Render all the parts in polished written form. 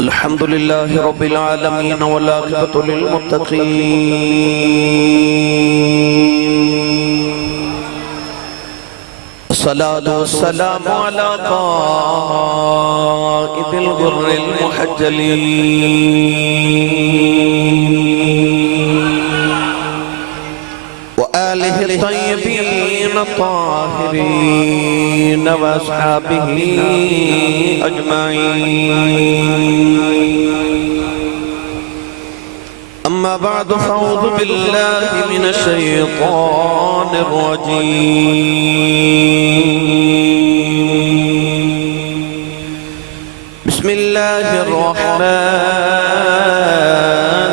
الحمدللہ رب العالمین والعاقبۃ للمتقین الصلاة والسلام علی قائد الغر المحجلین وآلہ الطیبین الطاہرین واصحابہ اجمعین اما بعد فاعوذ باللہ من الشیطان الرجیم بسم اللہ الرحمن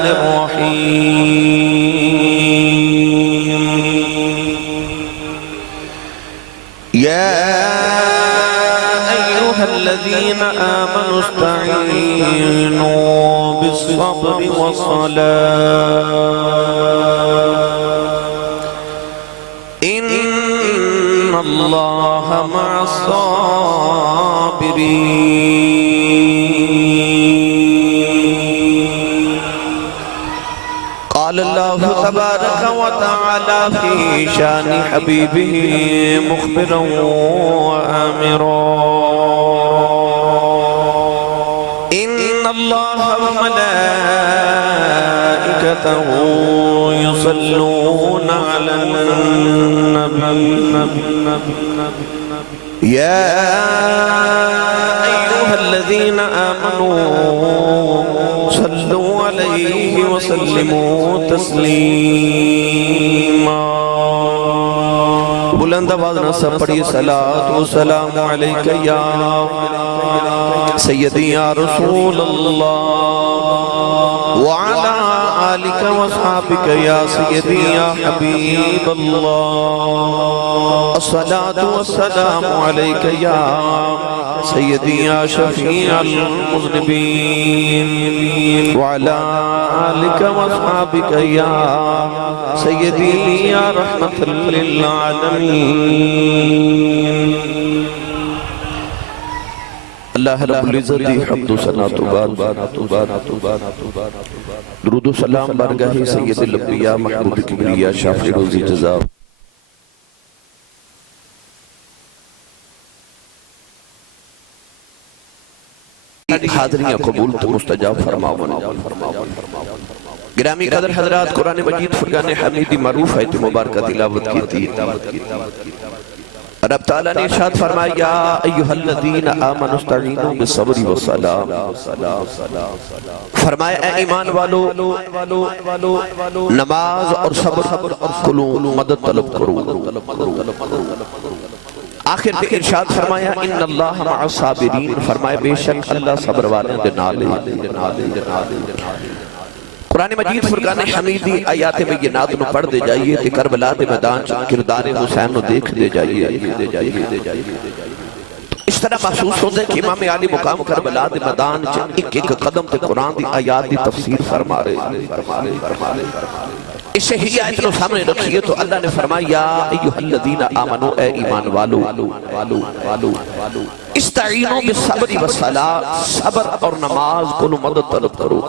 الرحیم یا ایہا الذین آمنوا استعینوا بالصبر والصلاة ان اللہ مع الصابرین قال اللہ تبارک وتعالی فی شان حبیبہ مخبرا وآمرا ان اللہ وملائکته يصلون على النبي يا أيها الذين آمنوا صلوا عليه وسلموا تسليما بلند آواز نہ سب پڑھیے صلاۃ والسلام علیک یا سیدی یا رسول اللہ وعلى آلك وصحابك يا سيدي يا حبيب الله الصلاة والسلام عليك يا سيدي يا شفيع المذنبين وعلى آلك وصحابك يا سيدي يا رحمة للعالمين اللہ رب العزت دی حمد و ثنا تو بعد درود و سلام بارگاہ سید الانبیاء محمود کبریہ شافع روزی جزا حاضریاں قبول تو مستجاب فرماؤں گرامی قدر حضرات قرآن مجید فرقان حمیدی معروف ہے مبارکہ تلاوت کی تھی رب تعالیٰ نے ارشاد فرمایا یا ایہا الذین آمنوا استعینوا بالصبر والصلاة فرمایا اے ایمان والو نماز اور صبر کلو مدد طلب کرو آخر پہ ارشاد فرمایا ان اللہ مع الصابرین فرمایا بے شک اللہ صبر والے دنالے قرآن مجید فرقان حمیدی آیات بینات نو پڑھ دے جائیے تے کربلا دے میدان کردار حسین نو دیکھ دے جائیے اس طرح محسوس ہوتا ہے کہ امام علی مقام کربلا دے میدان ایک ایک قدم تے قرآن دی آیات دی تفسیر فرما رہے اس سے ہی آیت نو سامنے رکھئے تو اللہ نے فرمایا یا ایوہ الذین آمنوا اے ایمان والو استعینوا بالصبر والصلاة صبر اور نماز کو مدد طلب کرو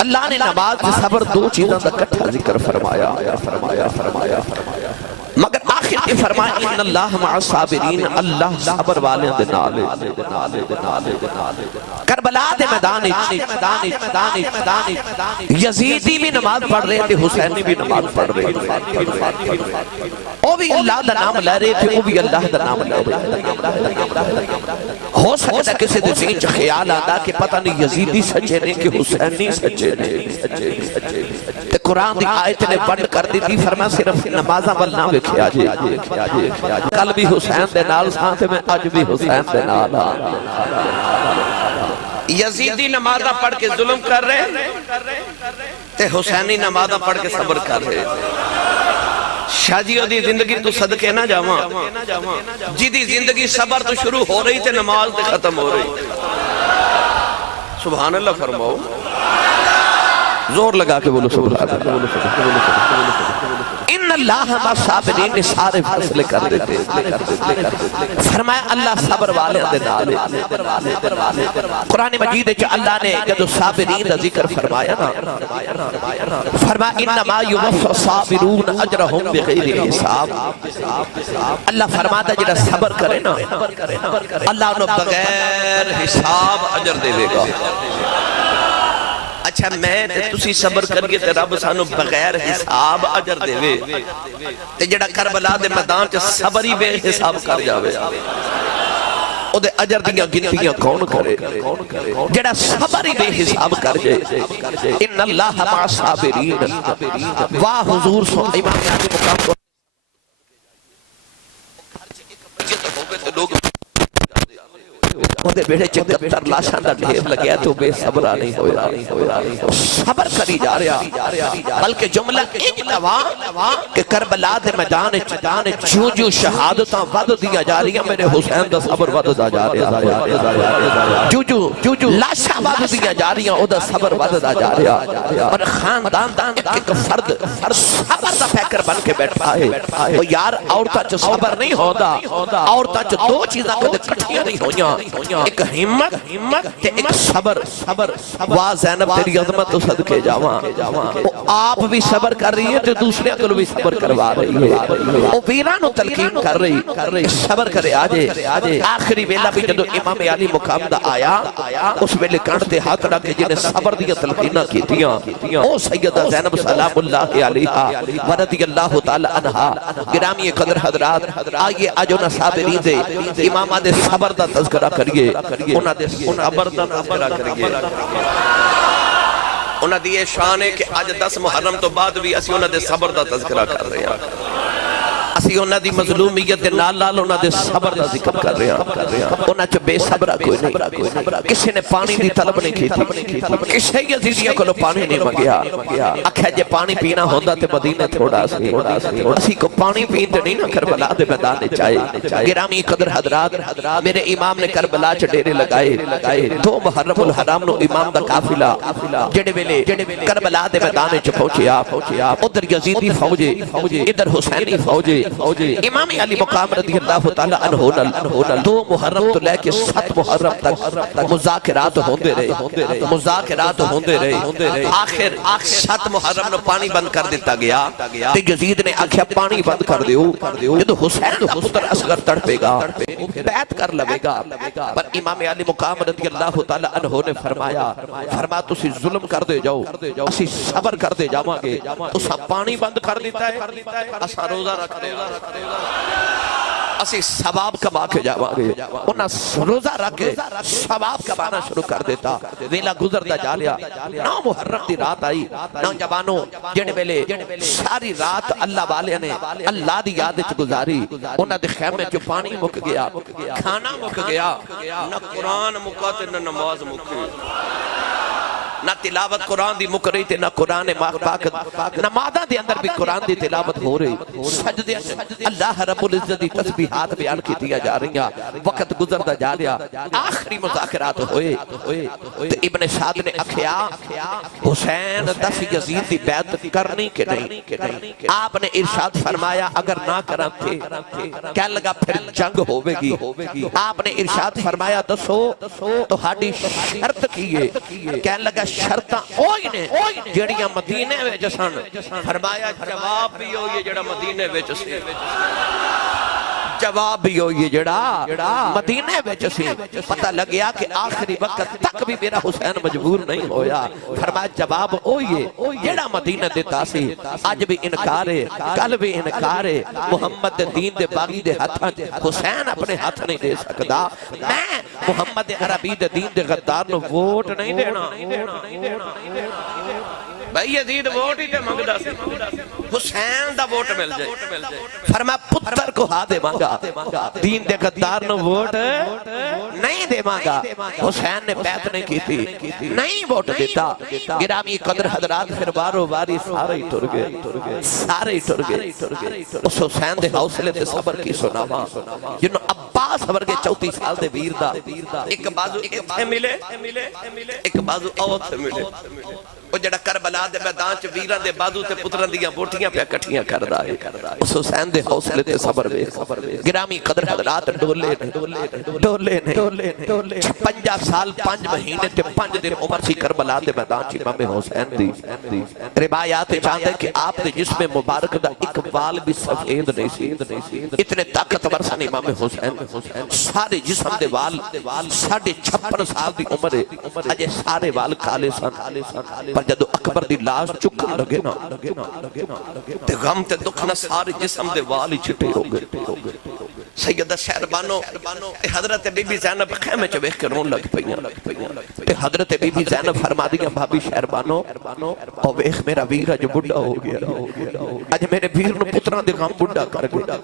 اللہ نے نماز سے صبر دو چیزوں کا کٹھا ذکر فرمایا مگر آخر کے فرمایا ان اللہ مع الصابرین اللہ صبر والے دنالے کربلا دے میدان یزیدی بھی نماز پڑھ رہے تھے حسینی بھی نماز پڑھ رہے تھے وہ بھی اللہ دا نام لے رہے تھے وہ بھی اللہ دا نام لے رہے تھے ہو سکتا کسی دے ذہن چا خیال آتا کہ پتہ نہیں یزیدی سچے نے کہ حسینی سچے نے تے قرآن دی آیت نے بند کر دی تھی فرمایا صرف نمازہ والنا وکھے آجے کل بھی حسین دے نال ساتھ میں آج بھی حسین دے نال یزیدی نمازہ پڑھ کے ظلم کر رہے تے حسینی نمازہ پڑھ کے صبر کر رہے شادیوں دی زندگی تو صدقے نہ جاواں جی دی زندگی صبر تو شروع ہو رہی تے نماز تے ختم ہو رہی سبحان اللہ فرماؤ زور لگا کے بولو سبحان اللہ ان اللہ مع الصابرین نے سارے فیصلے کر دیتے. فرمایا اللہ صبر والے دے نال. قرآن مجید وچ اللہ نے جدو صابرین دا ذکر فرمایا نا فرمایا انما یوفى الصابرون اجرهم بغیر حساب. اللہ فرماتا جڑا صبر کرے نا اللہ انہوں بغیر حساب اجر دے گا. اچھا میں تسی صبر کریے تے رب سانو بغیر حساب اجر دے وے تے جڑا کربلا دے میدان چ صبر ہی بے حساب کر جاوے او دے اجر دیاں گنتیاں کون کرے. جڑا صبر ہی بے حساب کر جائے ان اللہ مع الصابرین. واہ حضور سو امام علی مقام کو لوگ وہ بیڑے چکتر لاشاں دا ڈھیر لگیا تو بے صبرہ نہیں ہویا. صبر کری جا رہا بلکہ جملہ ایک دوا کہ کربلا دے میدان چوں جو شہادتاں ود دیا جا رہی ہیں میرے حسین دا صبر ود دا جا رہا. جو لاشاں ود دیا جا رہی ہیں او دا صبر ود دا جا رہا. اور خاندان ایک فرد صبر دا فیکر بن کے بیٹھا ہے. وہ یار عورتاں چ صبر نہیں ہوتا. عورتاں چ دو چیزاں کدے کٹھیاں نہیں ہویاں. ایک ہمت تے ایک صبر. واہ زینب تیری عظمت تو صدقے جاواں. وہ آپ بھی صبر کر رہی ہے تو دوسرے کو بھی صبر کروا رہی ہے. وہ ویرانو تلقین کر رہی صبر کرے آجے. آخری ویلہ بھی جدو امام علی مقام دا آیا اس ویلے کانٹتے ہاتھ رکھے جنہیں صبر دیا تلقینہ کی تیاں. او سیدہ زینب سلام اللہ علیہا ورضی اللہ تعالی عنہا. گرامی قدر حضرات آئیے آجو نا صابرین دے امامہ دے صبر دا تذکرہ کریے. انہاں دے صبر دا تذکرہ کریے. انہاں دی یہ شان ہے کہ آج 10 محرم تو بعد بھی اسی انہاں دے صبر دا تذکرہ کر رہے ہیں. اسی انہاں دی مظلومیت دے نال نال انہاں دے صبر دا ذکر کر رہے ہیں. انہاں چ بے صبرہ کوئی نہیں. کسی نے پانی دی طلب نہیں کی تھی. کسی یزیدیاں کو پانی نہیں مانگیا. آکھیا جے پانی پینا ہوندا تے مدینے تھوڑا سی. اسی کو پانی پین تے نہیں نہ کربلا دے میدان چاہے. گرامی قدر حضرات میرے امام نے کربلا چ ڈیرے لگائے. 2 محرم الحرام نو امام دا قافلہ جڑے ویلے کربلا دے میدان چ پہنچیا. ادھر یزیدی فوجے ادھر حسینی فوجے. امام علی مقام رضی اللہ تعالی عنہ 2 محرم تو لے کے 7 محرم تک مذاکرات ہوندے رہے. آخر 7 محرم نو پانی بند کر دیتا گیا. تے یزید نے آکھیا پانی بند کر دیو. جدو حسین دا پتر اصغر تڑپے گا بیعت کر لگے گا. پر امام علی مقام رضی اللہ تعالی عنہ نے فرمایا تسی ظلم کر دے جاؤ اسی صبر کر دے جاواں گے. اسا پانی بند کر دیتا ہے اسا روزہ رکھ دے اسی ثواب کما کے جاواں گے. انہاں روزہ رکھ کے ثواب کمانا شروع کر دیتا. ویلا گزرتا جا لیا. 9 محرم دی رات آئی. نوجوانوں جڑے ویلے ساری رات اللہ والے نے اللہ دی یاد وچ گزاری. انہاں دے خیمے چ پانی مک گیا, کھانا مک گیا, نہ قرآن مکا تے نہ نماز مکی. نہ تلاوت قرآن دی مک رہی تے نہ قرآن پاک نمازاں دے اندر بھی قرآن دی تلاوت ہو رہی. سجدے اللہ رب العزت دی تسبیحات بیان کی دیا جا رہی ہیں. وقت گزرتا جا رہا. آخری مذاکرات ہوئے تے ابن سعد نے آکھیا حسین دس یزید دی بیعت کرنی کہ نہیں. آپ نے ارشاد فرمایا اگر نہ کرتے کہنے لگا پھر جنگ ہوے گی. آپ نے ارشاد فرمایا دسو تو ہاڈی شرط کی ہے. کہنے لگا شرطاں اوہی نے جڑیاں مدینے وچ سن. فرمایا جواب بھی ہوئی جڑا مدینے وچ سی. جواب بھی ہوئی جڑا مدینے وچ سی. پتہ لگیا کہ آخری وقت تک بھی میرا حسین مجبور نہیں ہویا. فرمایا جواب ہوئی ہے جڑا مدینے دیتا سی. آج بھی انکار ہے کل بھی انکار ہے. محمد دین دے باغی دے ہتھاں حسین اپنے ہاتھ نہیں دے سکدا. میں محمد عربی دے دین دے غدار نو ووٹ نہیں دینا. بھائی یزید ووٹ ہی تے منگدا سی. حسین دا ووٹ مل جائے. فرمایا پتر کو ہاں دے مانگا دین دے غدار نو ووٹ نہیں دے مانگا. حسین نے بیعت نہیں کی تھی نہیں ووٹ دیتا. گرامی قدر حضرات پھر بارو باری سارے ہی ٹر گئے. اس حسین دے حوصلے تے صبر کی سناواں جنہوں عباس ورگے 34 سال دے ویر دا ایک بازو ایتھے ملے ایک بازو اوتھے ملے. وہ جڑا کربلا دے میدان چ ویراں دے بازو تے پتراں دیاں بوٹیاں پہ کٹھیاں کردا ہے اس حسین دے حوصلے تے صبر وے گرامی قدر حضرات ڈولے نے 56 سال 5 مہینے تے 5 دن عمر سی کربلا دے میدان چ امام حسین دی روایات چاہتے کہ آپ دے جسم مبارک دا ایک وال بھی سفید نہیں سی اتنے طاقتور سن امام حسین سارے جسم دے وال 56 سال دی عمر اجے سارے وال کالے سن پر جدو اکبر دی لاش چکن لگے نا تے غم تے دکھ نہ سارے جسم دے وال ہی چٹے ہو گئے سیدہ شہربانو حضرت بی بی زینب خیمے چ ویکھ کے رون لگ پئیاں تے حضرت بی بی زینب فرما دیاں بھابی شہربانو او ویکھ میرا ویر اج بڈھا ہو گیا اج میرے ویر نو پتراں دے غم بڈھا کر گیا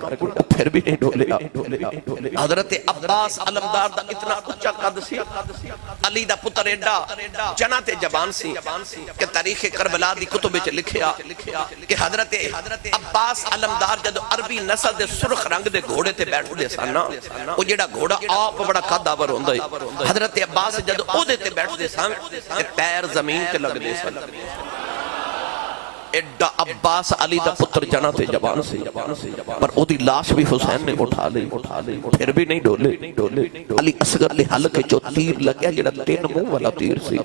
پھر بھی نہیں ڈولیا حضرت عباس علمدار دا اتنا اونچا قد سی علی دا پتر ایڈا جنا تے زبان سی کہ تاریخ کربلا دی کتب وچ لکھیا کہ حضرت عباس علمدار جدو عربی نسل دے سرخ رنگ دے گھوڑے تے بیٹھ دے سن او جڑا گھوڑا آپ بڑا قداور ہوندا ہے حضرت عباس جدو او دے تے بیٹھ دے سن تے پیر زمین تے لگ دے سن ایڈا عباس علی دا پتر جنا تے جوان سی پر او دی لاش بھی حسین نے اٹھا لی پھر بھی نہیں ڈولے علی اصغر دے حلقے چو تیر لگیا جڑا 3 منہ والا تیر سی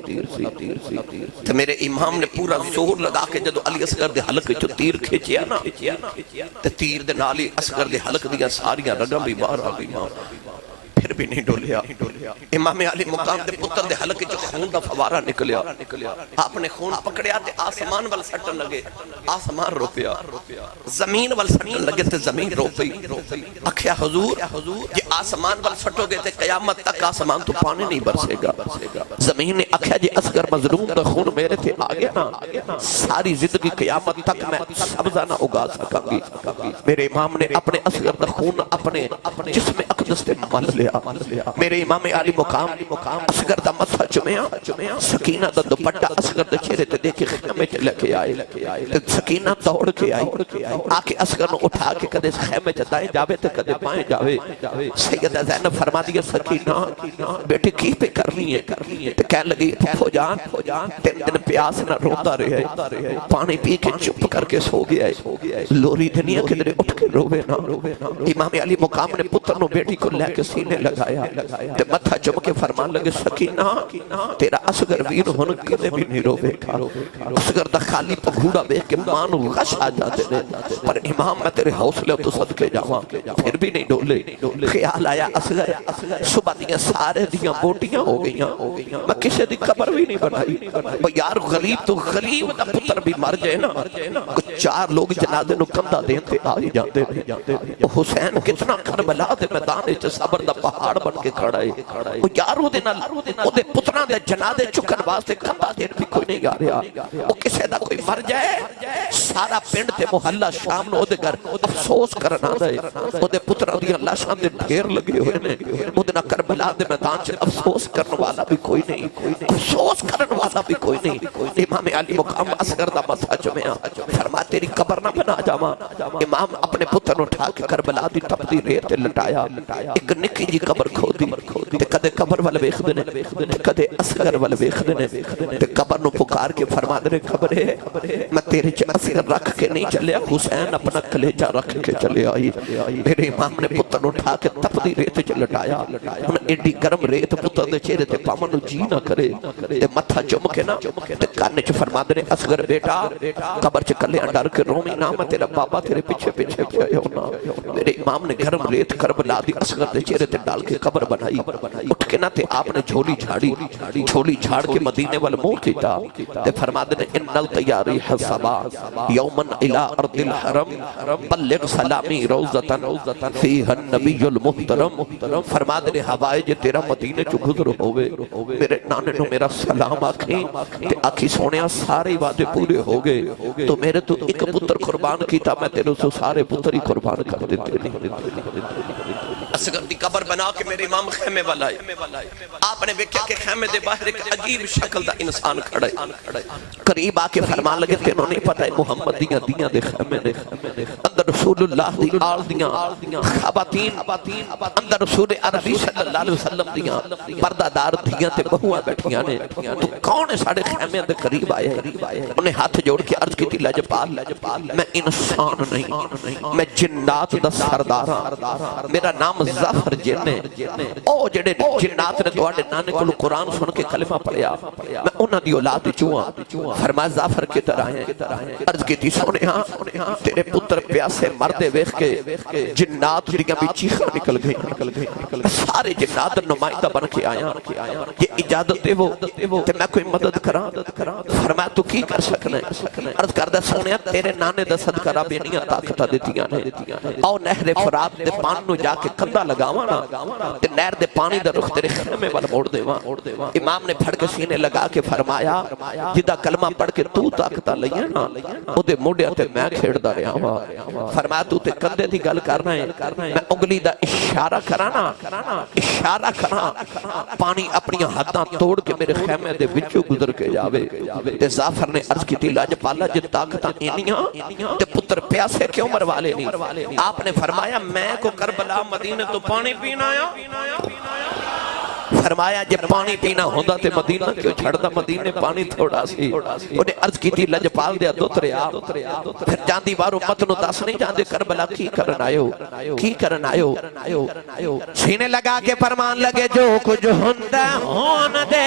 تے میرے امام نے پورا زور لگا کے جدو علی اصغر دے حلقے چو تیر کھچیا نا تے تیر دے نال ہی اصغر دے حلق دیاں ساریاں رگاں بھی باہر آ گئیاں پھر بھی نہیں ڈولیا امام علی مقام دے پتر دے حلقے جو خون دا فوارہ نکلیا آپ نے خون پکڑیا تے آسمان وال سٹن لگے آسمان رو پیا زمین وال سٹن لگے تے زمین رو پئی اکھیا حضور یہ آسمان وال سٹو گے تے قیامت تک آسمان تو پانی نہیں برسے گا زمین نے اکھیا جی اصغر مظلوم دا خون میرے تھے آگے نا ساری زندگی قیامت تک میں سبزہ نہ اگا سکا گی میرے امام نے اپنے اصغر دا خون اپنے جسم اقدس تے مل لیا میرے امام علی مقام اصغر دا مسا چمیا سکینہ دا دوپٹہ اصغر دا چہرے تے دیکھے خیمے چ لے آئے سکینہ دوڑ کے آئی آکے اصغر نو اٹھا کے کدے خیمے چ دائیں جاوے تے کدے بائیں جاوے سیدہ زینب فرما دیا سکینہ بیٹے کی پہ کرنی ہے تے کہنے لگی پھو جان 3 دن پیاس نہ روتا رہے پانی پی کے چپ کر کے سو گیا ہے لوری دنیا کدرے اٹھ کے روے نا امام علی مقام نے پتر نو بیٹی کو لے کے سینے لگایا تے متھا چم کے فرمان لگے سکینہ تیرا اصغر ویر ہن کدے بھی نہیں روے گا اصغر دا خالی پگھوڑا بیٹھ کے مانو غش آ جاتے نے پر امام میں تیرے حوصلے تو صدقے جاواں پھر بھی نہیں ڈولے خیال آیا اصغر صبح دیاں سارے دیاں بوٹیاں ہو گئیاں میں کسی دی قبر بھی نہیں بنائی یار غریب تو غریب دا پتر بھی مر جائے نا کچھ 4 لوگ جنازے نو کندھا دین تے آ ہی جاندے حسین کتنا کربلا دے میدان وچ صبر دا پہاڑ بن کے کھڑا ہے وہ یار او دے پتراں دے جنازے چکن واسطے کندھا دین بھی کوئی نہیں آ رہا او کسے دا کوئی مر جائے سارا پنڈ تے محلہ شام نو او دے گھر افسوس کرنا دے او دے پتراں دی لاشاں دے ڈھیر لگے ہوئے نے او دے کربلا دے میدان چ افسوس کرنے والا بھی کوئی نہیں افسوس کرنے والا بھی کوئی نہیں امام علی مقام اصغر دا مسا چمیا فرما تیری قبر نہ بنا جاواں امام اپنے پتر اٹھا کے کربلا دی تپتی ریت تے لٹایا ایک نکی جی قبر کھودی تے کدے قبر ول ویکھدے نے تے کدے اصغر ول ویکھدے نے تے قبر نو پکار کے فرما دے قبرے میں تیرے چ اصغر رکھ کے نہیں چلیا حسین اپنا کلیجہ رکھ کے چلے آئی میرے امام نے پتر اٹھا کے تپتی ریت چ لٹایا ہن ایڈی گرم ریت پتر دے چہرے تے پاون نو جی نہ کرے تے متھا چم کے نا تے کان چ فرما دے اصغر بیٹا قبر چ کلے ڈر کے رومی نہ میں تیرا بابا تیرے پیچھے پیا ہونا میرے امام نے گرم ریت کربلا دی اصغر دے چہرے تے ڈال کے قبر بنائی اٹھ کے نہ تے آپ نے جھولی جھاڑ کے مدینے وال منہ کیتا تے فرما دے ان الطیاری حسبا یومن الی ارض الحرم بلغ سلامی روزتن فیہ النبی المحترم فرما دے ہوائے جے تیرا مدینے چ گزر ہوئے میرے نانے نو میرا سلام آکھیں تے آکھی سونیا سارے وعدے پورے ہو گئے تو میرے تو ایک پتر قربان کیتا میں تیرے تو سارے پتر ہی قربان کر دیتے اصغر دی قبر بنا کے میرے امام خیمے والا ہے آپ نے ویکھیا کہ خیمے دے باہر ایک عجیب شکل دا انسان کھڑا ہے قریب آ کے فرمان لگے تینوں نہیں پتہ ہے محمد دیاں دے خیمے دے اندر رسول اللہ دی آل دیاں خواتین اندر رسول عربی صلی اللہ علیہ وسلم دیاں پردہ دار دیاں تے بہواں بیٹھیاں نے تو کون ہے ساڑے خیمے دے قریب آئے انہیں ہاتھ جوڑ کے عرض کی تھی لجپال میں انسان نہیں میں جنات دا سرداراں میرا نام ظفر جن ہے او جڑے جنات نے تواڈے نانے کولوں قرآن سن کے کلمہ پڑھیا میں انہاں دی اولاد چوں فرمایا ظفر کی طرح ہیں عرض کی تھی سونیا تیرے پتر پیاسے مردے ویکھ کے جنات دیاں بھی چیخاں نکل گئی سارے جنات نمائندہ بن کے آیا یہ اجازت دے وہ تے میں کوئی مدد کراں فرمایا تو کی کر سکنا ہے عرض کردہ سونیا تیرے نانے دا صدقہ ربینیاں طاقتہ دیتیاں نے او نہر فرات دے پان نو جا کے کندہ لگاوانا تے نہر دے پانی دا رخ تیرے خیمے والا موڑ دے وہاں امام نے پھڑ کے سینے لگا کے فرمایا جدہ کلمہ پڑھ کے تو طاقتہ لئے نا او دے موڑیا تے میں کھیڑ دا رہا ہوا فرمایا تو تے کندے دی گل کرنا ہے میں انگلی دا اشارہ کرانا پانی اپنی حداں توڑ کے میرے خیمے دے وچوں گزر کے جاوے تے ظافر نے عرض کی تھی لاجپالا جی طاقتاں اینیاں تے پتر پیاسے کیوں مروالے نہیں آپ نے فرمایا میں کو کربلا مدینہ تو پانی پینا آیا فرمایا جب پانی پینا ہوندہ تے مدینہ کیوں چھڑتا مدینہ پانی تھوڑا سی انہیں عرض کی تھی لجپال دیا دو تریا پھر جاندی بار امت نو دس نہیں جاندے کربلا کی کرن آئیو سینے لگا کے فرمان لگے جو کچھ ہوندہ ہون دے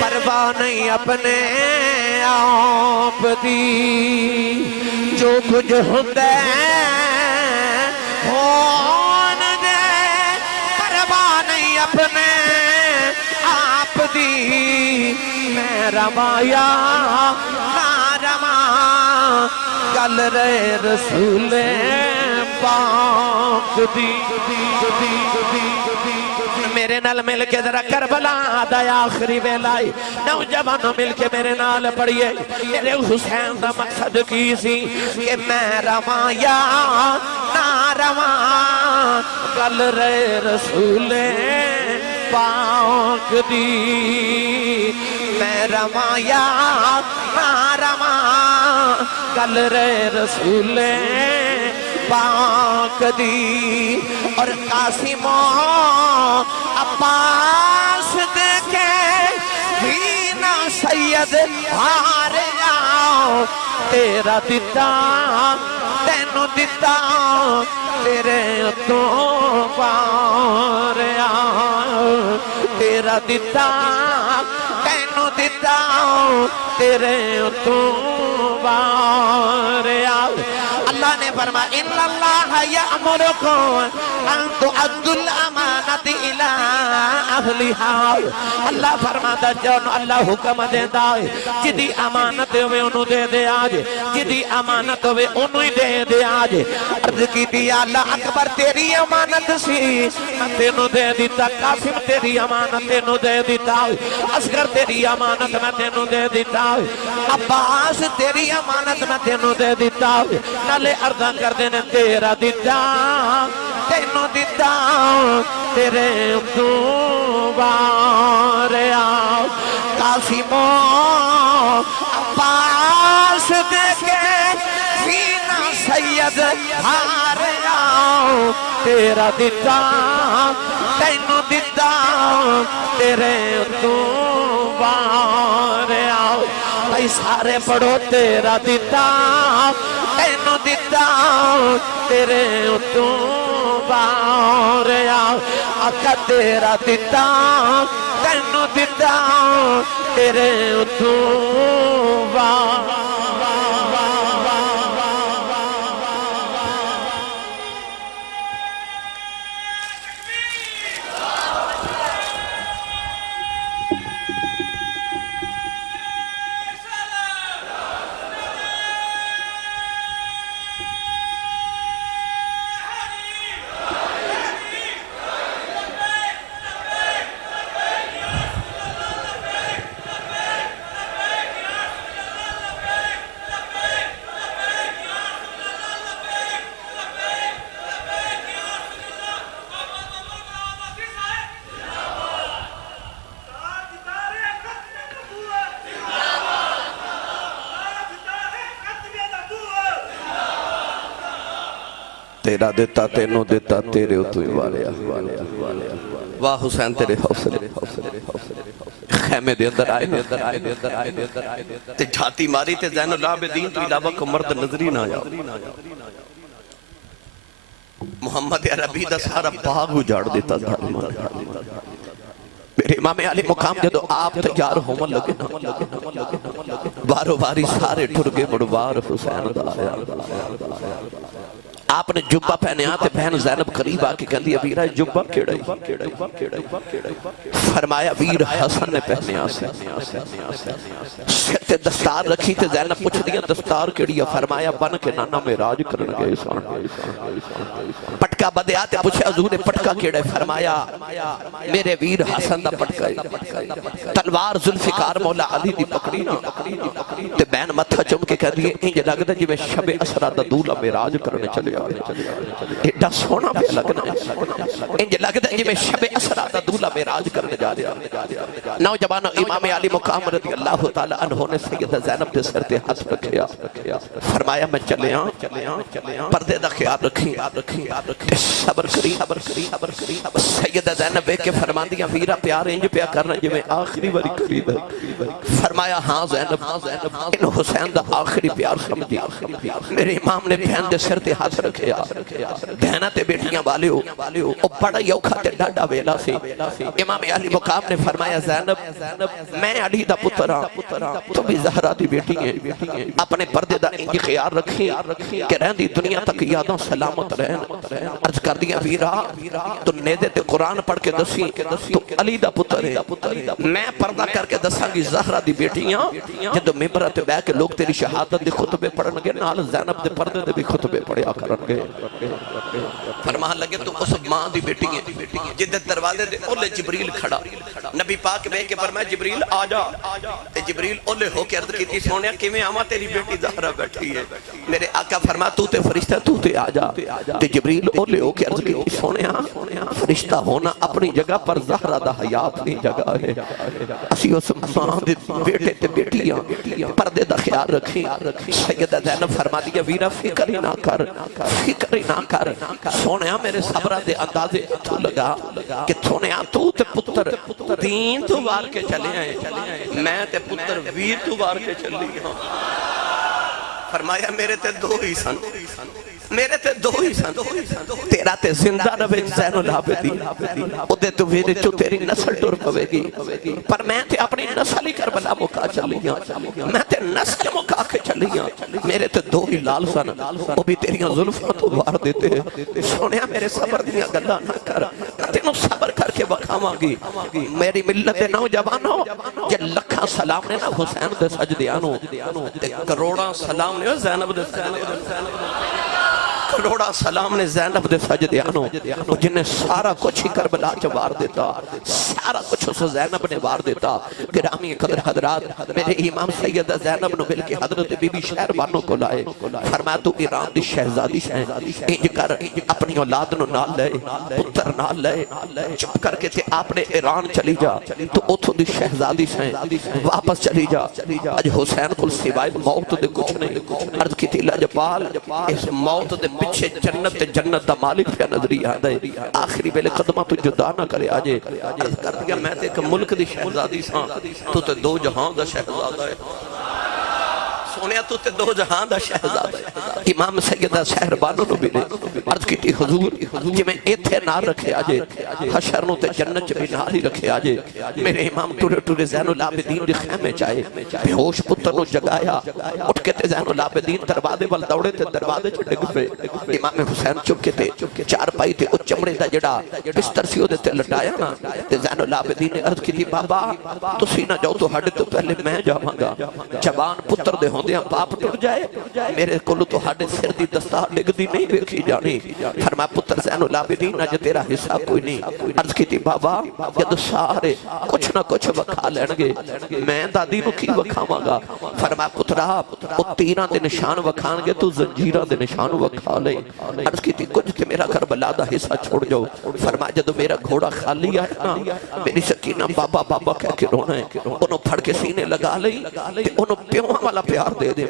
پرواہ نہیں اپنے آپ دی جو کچھ ہوندہ ہون دے پرواہ نہیں اپنے آپ دی میں روایا نہ رواں گل رے رسول پاک دی میرے نال مل کے ذرا کربلا دا آخری ویلائی نوجوانوں مل کے میرے نال پڑھئے میرے حسین دا مقصد کی سی کہ میں رواں یا نہ رواں گل رے رسول پاک دی میں رواں یا نہ رواں گل رے رسول پاک دی اور قاسم عباس دیکھے ہینا سید ہار جاؤ تیرا دیتا تینو دیتا تیرے تو پار آؤ تیرا دیتا تینو دیتا تیرے تو پار آؤ اللہ نے فرمایا ان اللہ یأمرکم ان تؤدوا الامانۃ الی اہلھا اللہ فرماتا جون اللہ حکم دیندا ہے جدی امانت ہوے اونوں دے دے آج جدی امانت ہوے اونوں ہی دے دے آج عرض کیتی اللہ اکبر تیری امانت سی میں تینوں دے دیتا قاسم تیری امانت تینوں دے دیتا اصغر تیری امانت میں تینوں دے دیتا عباس تیری امانت میں تینوں دے دیتا نالے عرضاں کر دینے تیرا دیتا تینوں دیتا تیرے تو بار آؤ قاسم عباس دیکھے سینہ سید ہار آؤ تیرا دیتا تینوں دیتا تیرے تو بار آؤ بھائی سارے پڑھو تیرا دیتا تینوں دیتا تیرے تو بار آؤ آقا تیرا دیتا تینوں دیتا تیرے تو بار تیرا دیتا تینوں دیتا تیرے اتوئی والیا واہ حسین تیرے حوصلے خیمے دے اندر آئے تے جھاتی ماری تے زین العابدین تو علاوہ کو مرد نظری نہ آیا محمد عربی دا سارا باغ اجاڑ دیتا تھا میرے امام علی مقام جدو آپ تیار ہومن لگے بارو باری سارے ٹھرگے مڑوار حسین دا آیا آپ نے جبہ پہنے آتے بہن زینب قریب آکے کہندی ابیرہ جبہ کیڑائی فرمایا ابیر حسن نے پہنے آسے سرتے دستار رکھی تے زینب پوچھ دیا دستار کیڑیا فرمایا بن کے نانا میں راج کرن گئے سان پٹکا بدے آتے پوچھے حضور پٹکا کیڑے فرمایا میرے ویر حسن دا پٹکا تلوار ذوالفقار مولا علی دی پکڑی تے بہن متھا چم کے کہہ دیئے انج لگتا جی میں شب اسرا دا دولا میں راج کرنے چلے ایڈا سونا پہ لگنا ہے انج لگتا ہے جی میں شب اسرا دا دولا میں راج کرنے جا رہا نوجوان امام علی مقام رضی اللہ تعالیٰ عنہ نے سیدہ زینب دے سر دے ہاتھ رکھیا فرمایا میں چلے پردے دا خیال رکھی صبر کری سیدہ زینب بے کے فرما دیا ویرہ پیار انج پیا کرنا جی میں آخری وری قریب ہے فرمایا ہاں زینب ان حسین دا آخری پیار سمجھی میرے امام نے بہن دے سر دے ہاتھ رکھیا بہنہ تے بیٹیاں والیو او بڑا یوکھا تے ڈاڈا ویلا سی امام علی مقام نے فرمایا زینب میں علی دا پترہ تو بھی زہرہ دی بیٹی ہیں اپنے پردے دا انجی خیال رکھی کہ رہن دی دنیا تک یادوں سلامت رہن عرض کر دیا ویرہ تو نیدے تے قرآن پڑھ کے دسی تو علی دا پتر ہے میں پردہ کر کے دساں گی زہرہ دی بیٹیاں جدو ممبرہ تے بے کے لوگ تیری شہادت دی خطبے پڑھن گے نال زینب دے پردے دے بھی خطبے پڑھیا کرن گے فرمان لگے تو اس ماں دی بیٹی ہیں جدے دروازے دے اولے جبریل کھڑا نبی پاک بے کے فرمایا جبریل آجا تے جبریل اولے ہو کے عرض کی تھی سونیا کہ میں آما تیری بیٹی زہرہ بیٹھی ہے میرے آقا فرمایا تو تے فرشتہ تو تے آجا تے جبریل اولے ہو کے عرض کی تھی سونیا فرشتہ ہونا اپنی جگہ پر زہرہ دا حیات نہیں جگہ ہے اسی اس ماں دے بیٹے تے بیٹیاں پردے دا خیال رکھی سیدہ زینب فرما دیا ویرہ فکر ہی نہ کر سونیا میرے صبرہ دے اندازے تو لگا کہ سونیا تو تے پتر دین تو وار کے چلے آئے میں تے پتر ویر تو وار کے چلی ہوں فرمایا میرے تے دو ہی سن تیرا تے زندہ روے زین العابدین او دے تو ویرے چو تیری نسل ٹور پوے گی پر میں تے اپنی نسل ہی کربلا مکا چلیاں میں تے نسل مکا کے چلیاں میرے تے دو ہی لال سن وہ بھی تیریاں ظلفوں تو وار دیتے سونیا میرے صبر دیا گلہ نہ کر تینوں صبر کر کے بکھاواں گی میری ملت نوجوانوں جے لکھاں سلام نے نا حسین دے سجدیانوں تے کروڑاں سلام نے زینب دے کروڑا سلام نے زینب دے سجدیانوں جنہیں سارا کچھ ہی کربلا چ وار دیتا سارا کچھ اس زینب نے وار دیتا گرامی قدر حضرات میرے امام سیدہ زینب نو مل کے حضرت بی بی شہربانوں کو لائے فرمایا تو ایران دی شہزادی ہے انج کر اپنی اولاد نو نال لے پتر نال لے چپ کر کے تے آپ نے ایران چلی جا تو اتھو دی شہزادی ہے واپس چلی جا اج حسین کل سوائے موت دے کچھ نہیں عرض کی تھی لجپال اس موت دے پچھے جنت دا مالک پہ نظری آدھے آخری بیلے قدمہ تو جدا نہ کرے آجے عرض کر دیا میں تے ایک ملک دی شہزادی ساں تو تے دو جہاں دا شہزادہ ہے سونیا تو تے دو جہاں دا شہزادہ ہے امام سیدہ شہربانوں نو ملے عرض کی تھی حضور کہ میں ایتھے نہ رکھے آجے حشر نو تے جنت چ بھی نہ ہی رکھے آجے میرے امام ٹورے زین العابدین دی خیمے چاہے بے ہوش پتر نو جگایا اٹھ کے تے زین العابدین دروازے وال دوڑے تے دروازے چ ڈگ پے امام حسین چپ کے تے چار پائی تے او چمڑے دا جڑا بستر سی او دے تے لٹایا نا تے زین العابدین نے عرض کی تھی بابا تسی نہ جاؤ تو ہڈ تو پہلے میں جاواں گا جوان پتر دے ہوندیاں باپ ٹر جائے میرے کولو تو ہڈ سر دی دستار ڈگ دی نہیں ویکھی جانی فرمایا پتر زین العابدین اج تیرا حصہ کوئی نہیں عرض کی تھی بابا جد سارے کچھ نہ کچھ وکھا لین گے میں دادی نو کی وکھاواں گا فرمایا پترا او تیراں دے نشان وکھان گے تو زنجیراں دے نشان وکھا لے عرض کی تھی کچھ تے میرا کربلا دا حصہ چھوڑ جاؤ فرمایا جدو میرا گھوڑا خالی ہے نا میری سکینہ بابا بابا کہہ کے رونا ہے انہوں پھڑ کے سینے لگا لئی تے انہوں پیوہاں والا پیار دے دے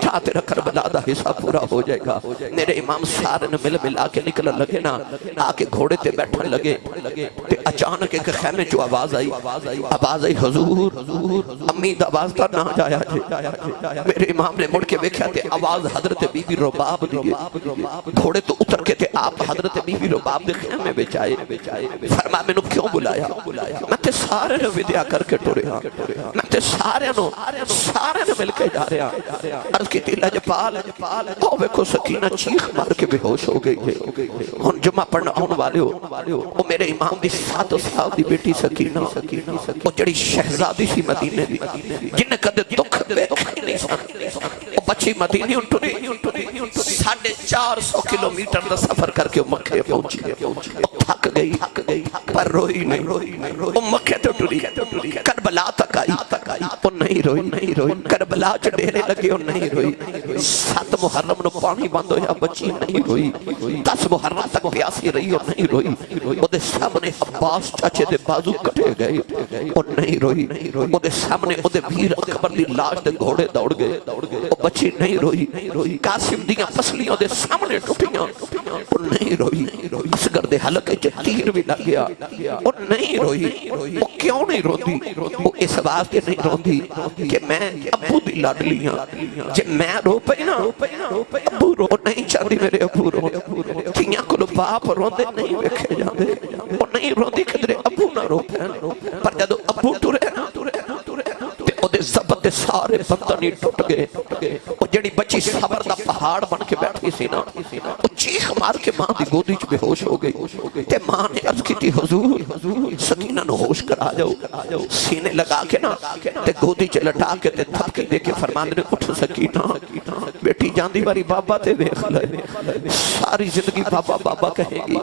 کیا تیرا کربلا دا حصہ پورا ہو جائے گا۔ میرے امام سارے نے مل ملا کے نکل لگے نا، آکے گھوڑے تے بیٹھن لگے تے اچانک ایک خیمے جو آواز آئی حضور امید آواز تا نہ جایا جے۔ میرے امام نے مڑ کے ویکھیا تے آواز حضرت بی بی رباب دی گھوڑے تو اتر کے تے آپ حضرت بی بی رباب دے خیمے بچ آئے۔ فرمایا میں نو کیوں بلایا؟ میں تے سارے نے ودیا کر کے ٹورے ہاں، میں تے سارے نے مل کے جا رہے ہیں۔ عرض کی تھی لجپال او ویکھو سکینہ چیخ مار کے بے ہوش ہو گئی ہے۔ ہن جمعہ پڑھنا آن والے ہو، وہ میرے امام دی 7 سال دی بیٹی سکینہ، وہ جڑی شہزادی سی مدینے دی جنہیں کدے دکھ ویکھے نہیں سن، وہ بچی مدینے ٹری 450 کلومیٹر دا سفر کر کے مکے پہنچی، وہ تھک گئی پر روئی نہیں، وہ مکے تو ٹری کربلا تک آئی، وہ نہیں روئی، کربلا چ ڈیرے لگے وہ نہیں روئی۔ 7 محرم نو پانی بند ہویا بچی نہیں روئی، 10 محرم تک پیاسی رہی وہ نہیں روئی۔ وہ دے سامنے عباس چاچے دے بازو کٹے گئے وہ نہیں روئی، وہ دے سامنے وہ دے ویر اکبر دی لاش دے گھوڑے دوڑ گئے وہ بچی نہیں روئی۔ قاسم دیاں پسلیوں دے سامنے ٹوٹیاں وہ نہیں روئی۔ اصغر دے حلقے چ تیر بھی لگ گیا وہ نہیں روئی۔ وہ کیوں نہیں روندی؟ وہ اس واسطے نہیں روندی کہ میں ابو دی لاڈلی ہاں، جے میں رو پئی نا ابو رو نہیں چاہتی، میرے ابو رو تھیاں کلو باپ روندے نہیں ویکھے جاندے، وہ نہیں روندی کدرے ابو نہ رو پین، پر جدو ابو ٹرے نا تے او دے زبط دے سارے بندنی ٹوٹ گئے۔ وہ جڑی بچی صبر دا پہاڑ بن کے بیٹھی سی نا، وہ چیخ مار کے ماں دی گودی چ بے ہوش ہو گئی تے ماں نے عرض کی تھی حضور سکینہ نو ہوش کرا جاؤ، سینے لگا کے نا تے گودی چ لٹا کے تے تھپکی دے کے فرماندے نے اٹھ سکینہ بیٹی جاندی باری بابا تے ویکھ لے، ساری زندگی بابا بابا کہے گی،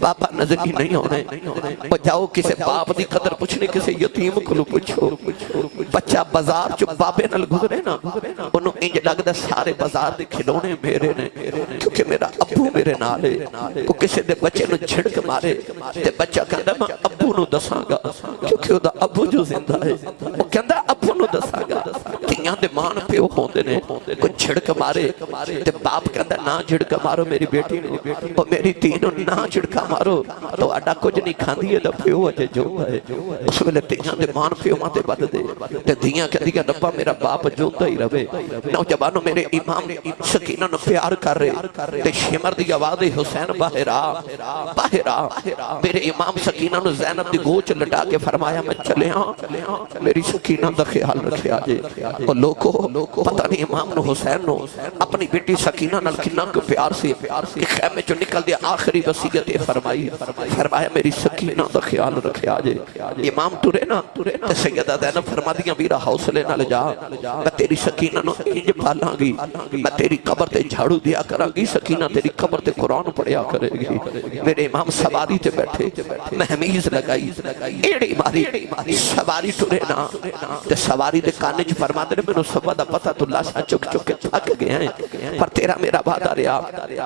بابا نظری نہیں ہونے۔ وہ جاؤ کسے باپ دی قدر پوچھنے، کسے یتیم کلو پوچھو، بچہ بازار چو بابے نل گزرے نا انہوں انج لگدا سارے بازار دے کھلونے میرے نے، کیونکہ میرا ابو میرے نالے۔ وہ کسے دے بچے نو جھڑک مارے تے بچہ کہندا میں ابو نو دساں گا، کیونکہ دا ابو جو زندہ ہے، وہ کہندا ابو نو دساں گا۔ تیاں دے مان پیو ہوندے نے، کوئی جھڑک مارے تے باپ کہندا نہ جھڑک مارو میری بیٹی نو، او میری تی نو نہ جھڑکا مارو، تو اڈا کچھ نہیں کھاندی ہے دا پیو اجے جو ہے۔ اس ویلے تیاں دے مان پیو ماں تے بد دے تے دیاں کہندیاں ربا میرا باپ جوندا ہی رہے۔ نوجوانوں میرے امام سکینہ نو پیار کر رہے تے شمر دی آواز حسین باہر آ۔ میرے امام سکینہ نو زینب دی گوچ لٹا کے فرمایا میں چلے ہاں، میری سکینہ دا خیال رکھیا جے۔ اور لوگو پتہ نہیں امام نو حسین نو اپنی بیٹی سکینہ نال کنا کو پیار سی کہ خیمے جو نکل دیا آخری وصیت فرمایا میری سکینہ دا خیال رکھیا جے۔ امام ٹرے نا تے سیدہ زینب فرما دیاں ویرا حوصلے نال جا، میں تیری سکینہ نو انج پالاں گی، میں تیری قبر تے جھاڑو دیا کراں گی، سکینہ تیری قبر تے قرآن پڑھیا کرے گی۔ میرے امام سواری تے بیٹھے مہمیز لگائی ایڑی ماری سواری ٹرے نا تے سواری دے کانے چ فرما دے مینوں صبح دا پتہ تو لاشاں چک چک کے تھک گئے ہیں، پر تیرا میرا وعدہ رہیا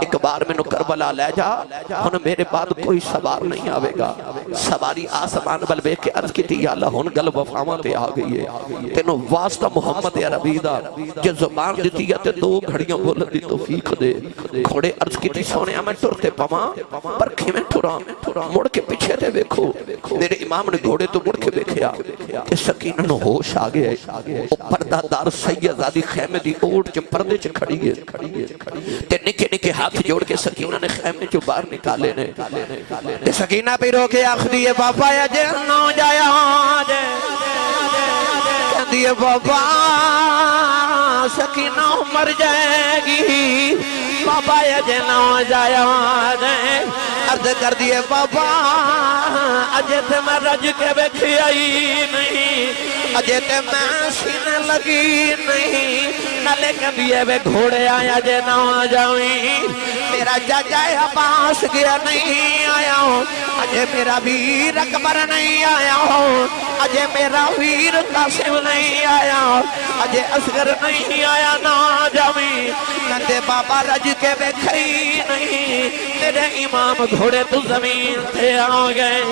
ایک بار مینوں کربلا لے جا، ہن میرے بعد کوئی سوار نہیں آوے گا۔ سواری آسمان بل ویکھ کے عرض کیتی یا اللہ ہن گل وفاواں تے آ گئی ہے، تینوں واسطہ محمد عربی دا جے زبان دتی ہے تے 2 گھڑیاں بولن دی توفیق دے۔ گھوڑے عرض کیتی سونیا میں ٹرتے پواں پر کھویں ٹراں، مڑ کے پیچھے تے ویکھو۔ میرے امام نے گھوڑے تو مڑ کے ویکھیا کہ سکینہ نو ہوش آ گیا ہے، او پردہ دار سیدزادی خیمے دی اوٹ چ پردے چ کھڑی ہے تے نکے نکے ہاتھ جوڑ کے سکینہ نے خیمے چ باہر نکالے نے تے سکینہ پہ رو کے آخدی ہے بابا اجے نہ جایا جے، کہندی ہے بابا سکینہ مر جائے گی، بابا اجے نہ جایا جے۔ عرض کر دیے بابا اجے تے میں رج کے بیٹھی آئی نہیں، اجے تے میں سینے لگی نہیں، نالے کہندیے وے گھوڑے آیا جے نہ جاویں، میرا جاجا عباس گیا نہیں آیا، اجے میرا ویر اکبر نہیں آیا، اجے میرا ویر قاسم نہیں آیا، اجے اصغر نہیں آیا نہ جاویں۔ کہندے بابا رج کے بیٹھی نہیں، میرے امام گھوڑے تو زمین تے آ گئے،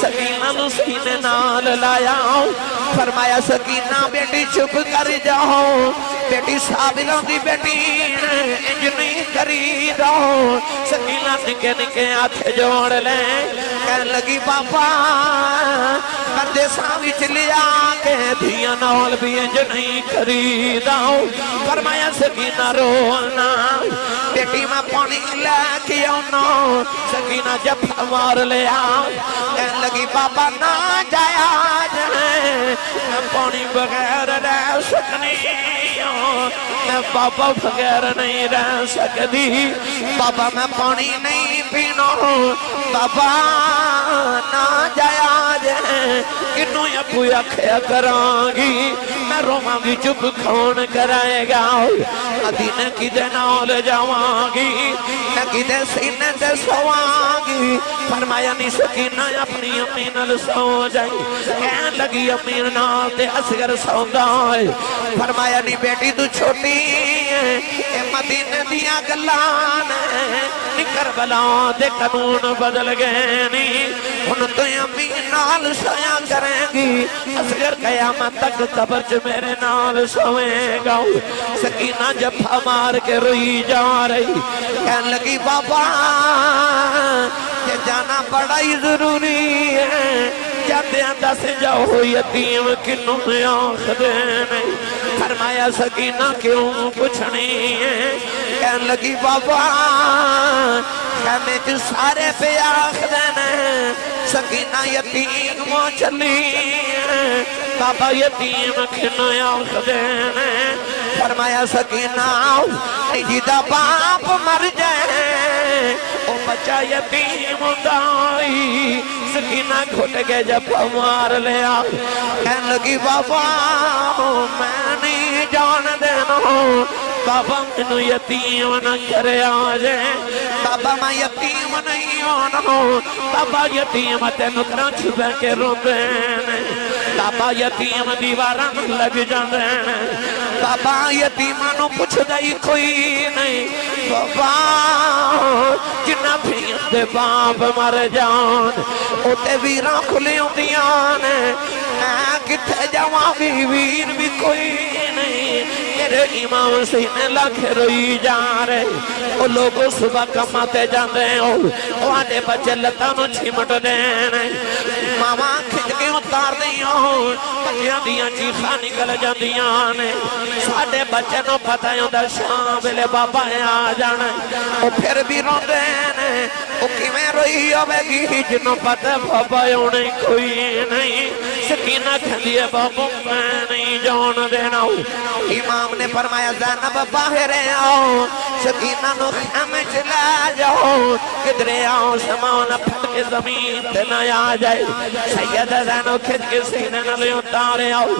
سکینہ نو سینے نال لایا، فرمایا سکینہ بیٹی چپ کر جاؤ، بیٹی صابروں دی بیٹی انج نہیں کری دو سکینہ نکے نکے ہاتھ جوڑ لیں کہنے لگی بابا کردے ساوی چلیا کے دھیاں نال بھی انج نہیں کری دو فرمایا سکینہ رونا بیٹی میں پانی لے کے آنا سکینہ جب مار لیا کہنے لگی بابا نہ جایا جائے میں پانی بغیر رہ سکنی میں بابا بغیر نہیں رہ سکتی بابا میں پانی نہیں پینا بابا نہ جایا جائے کنوں یا کوئی اکھیا کرانگی میں رومانگی چپ کھون کرائے گا مدینہ کی دے نال جاوانگی میں کی دے سینے دے سوانگی فرمایا نہیں سکینہ اپنی امی نال سو جائی کہن لگی امی نال تے اصغر سوندا ہے فرمایا نہیں بیٹی تو چھوٹی ہے اے مدینہ دیا گلان ہے کربلا دے قانون بدل گئے نہیں ان تو امی نال سویا کریں گی اصغر قیامت تک قبر چ میرے نال سوئے گا سکینہ جفا مار کے روئی جا رہی کہنے لگی بابا کہ جانا بڑا ہی ضروری ہے جاتے ہیں دس جاؤ یتیم کنوں آنکھ دینے فرمایا سکینہ کیوں پوچھنی ہے کہنے لگی بابا خیمے جو سارے پہ آنکھ دینے سکینہ یتیم وہ چلی بابا یتیم کنوں آنکھ دینے فرمایا سکینہ جیدہ باپ مر جائے او بچہ یتیم دائی سکینہ گھٹ کے جب مار لیا کہنے لگی بابا میں نہیں جان دینا بابا منو یتیم نہ کرے آجے بابا میں یتیم نہیں ہونا بابا یتیم تینو کرا چھپے کے رو دینے بابا یتیم دیواران لگ جانے بابا یتیمانو پوچھ دائی کوئی نہیں بابا جنہ بھی دے باپ مر جان او تے ویران کھلے ہوندیانے میں کتے جوان ویر بھی کوئی نہیں میرے امام سینے لکھے روئی جا رہے او لوگوں صبح کماتے جان رہے او آنے بچے لتانو چھمٹ دینے ماما کھج کے اتار دیاں بچیاں دیاں چیخا نکل جان دیاں نے ساڑھے بچے نو پتہ ہوں دا شام بلے بابا آ جانا او پھر بھی رو دینے او کی میں روئی ہوئے گی جنو پتہ بابا نہیں کوئی نہیں سکینہ کھندیے بابا میں نہیں جان دینا امام نے فرمایا زینب باہر آؤ سکینہ نو خیمے چلا جاؤ کدرے آؤ سماؤ پھٹ کے زمین تے نہ آ جائے سید زینب کھت کے سینے نہ لے اتارے آؤ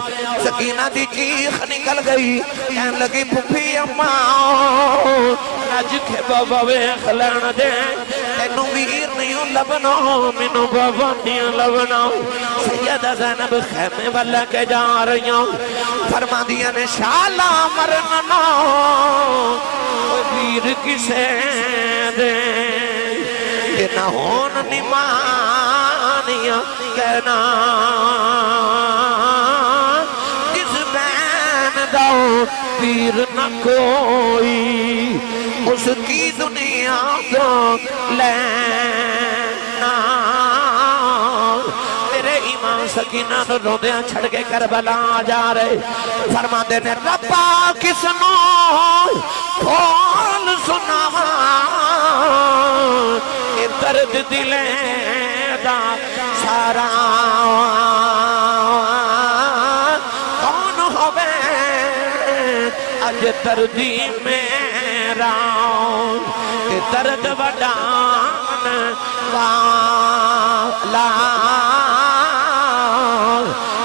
سکینہ دی چیخ نکل گئی کہنے لگی پھپھی اماں رج کے بابا ویخ لین دے تینو ویر نہیں لبنا منو بابا نہیں لبنا سید زینب خیمے والا کے جا رہی ہوں فرما دیا نے شالا مرنا ویر کسے دے کہ نہ ہون نمانیاں کہنا جس بین داؤ ویر نہ کوئی اس کی دنیا کو لینا میرے امام سکینہ نو روندیاں چھڑ کے کربلا جا رہے فرما دینے ربا کس نو کھول سنا یہ درد دلیں دا سارا کون ہوئے اج دردی میرا درد وڈان والا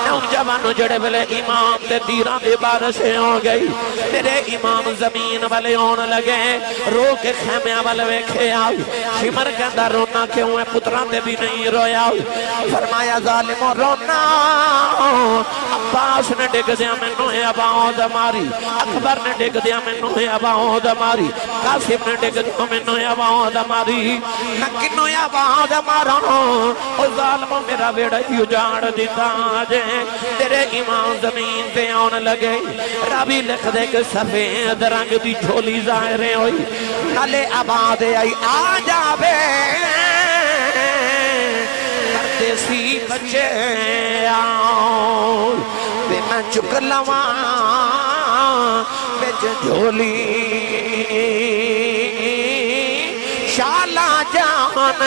نوجوانوں جڑے بلے امام تے تیران دے بارشیں ہو گئی میرے امام زمین والے ہون لگے رو کے خیمیاں والے ویکھے آئی شمر کے اندر رونا کیوں ہے پتران دے بھی نہیں رویا فرمایا ظالموں رونا عباس نے ڈگ دیا میں نوے اباؤں دماری اکبر نے ڈگ دیا میں نوے اباؤں دماری قاسم نے ڈگ دیا میں نوے اباؤں دماری نکی نوے اباؤں دمارا او ظالموں میرا ویڑا ہی اجاڑ دیتا آجے تیرے امام زمین پہ آن لگے رابی لکھ دے کہ سفید رنگ دی جھولی ظاہریں ہوئی نالے آباد آئی آ جاوے کرتے سی بچے آؤ بے میں چک لواں بچ جھولی شالا جان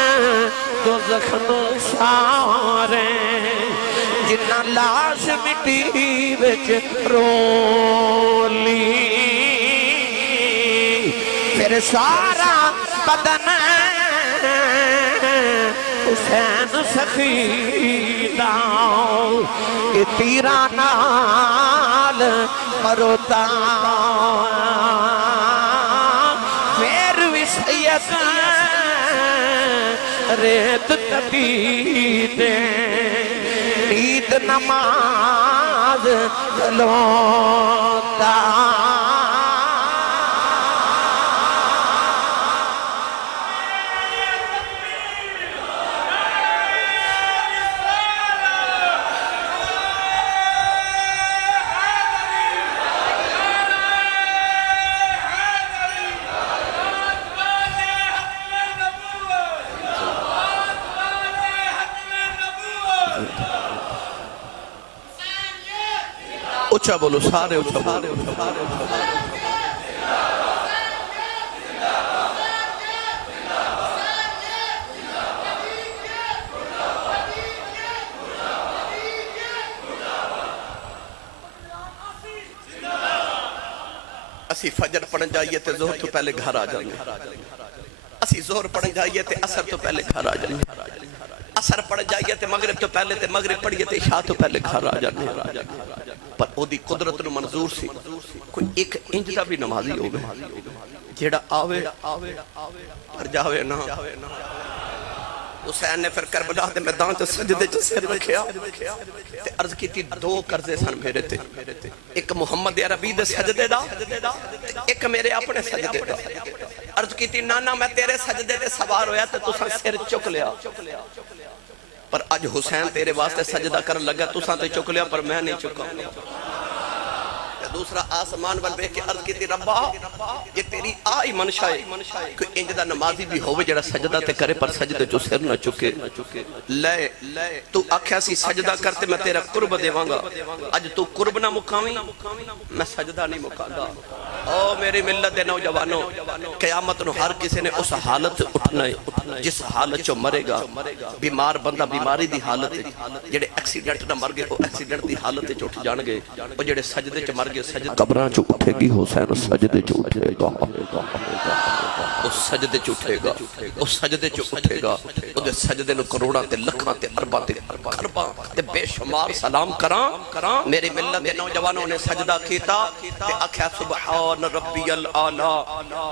دو زخم سارے جنہ لاش مٹی بچ رولی پھر سارا بدن حسین سخیدہ کہ تیرا نال مروتا پھر وسیعت ریت تقیدے عید نماز لوتا اچھا بولو سارے اچھا بولو اسی فجر پڑھن جائیے تے ظہر تو پہلے گھر آ جائیں اسی ظہر پڑھن جائیے تے عصر تو پہلے گھر آ جائیں عصر پڑھ جائیے تے مغرب تو پہلے تے مغرب پڑھیے تے عشاء تو پہلے گھر آ جانے پر او دی قدرت نو منظور سی کوئی ایک انج دا بھی نمازی ہو گئے جیڑا آوے اور جاوے نا حسین نے پھر کربلا دے میدان تے سجدے چ سر رکھیا تے عرض کیتی دو قرضے سن میرے تے ایک محمد عربی دے سجدے دا ایک میرے اپنے سجدے دا عرض کیتی نانا میں تیرے سجدے تے سوار ہویا تے تساں سر چک لیا پر اج حسین تیرے واسطے سجدہ کرن لگا تساں تے چک لیا پر میں نہیں چکا دوسرا آسمان بل بے کے عرض کی تھی ربا یہ تیری آئی منشا ہے کہ انجدہ نمازی بھی ہوئے جڑا سجدہ تے کرے پر سجدہ جو سر نہ چکے لے تو آکھیا سی سجدہ کرتے میں تیرا قرب دیواں گا اج تو قرب نہ مقامی میں سجدہ نہیں مقادا او میری ملت دے نوجوانوں قیامت نو ہر کسی نے اس حالت اٹھنا ہے جس حالت چو مرے گا بیمار بندہ بیماری دی حالت ہے جڑے ایکسیڈنٹ نہ مر گئے وہ ایکسیڈنٹ دی حالت چ اٹھ جان گے وہ جڑے سجدے چ مر گئے قبراں چ اٹھے گی حسین سجدے چ اٹھے گا اس سجدے چ اٹھے گا اس سجدے چ اٹھے گا او دے سجدے نو کروڑاں تے لکھاں تے ارباں تے خرباں تے بے شمار سلام کراں میری ملت دے نوجوانوں نے سجدہ کیتا تے آکھیا سبحان ربی العالی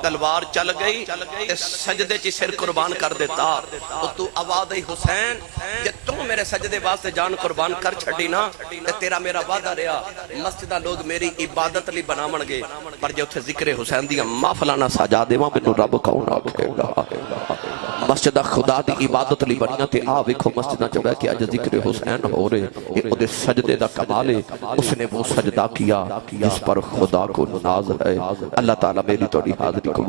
تلوار چل گئی تے سجدے چ سر قربان کر دیتا او تو آواز اے حسین کہ تو میرے سجدے واسطے جان قربان کر چھڈی نا تے تیرا میرا وعدہ رہیا مسجداں لوگ میری عبادت لی بناون گے پر جے اوتھے ذکر حسین دیاں محفلاں نہ سجا دیواں مینوں رب کون آکھے گا مسجدہ خدا دی عبادت لی بنیاں تے آ ویکھو مسجداں چ بیٹھ کے اج ذکر حسین ہو رہے او دے سجدے دا کمال ہے اس نے وہ سجدہ کیا جس پر خدا کو ناز ہے اللہ تعالیٰ میری توڑی حاضری کو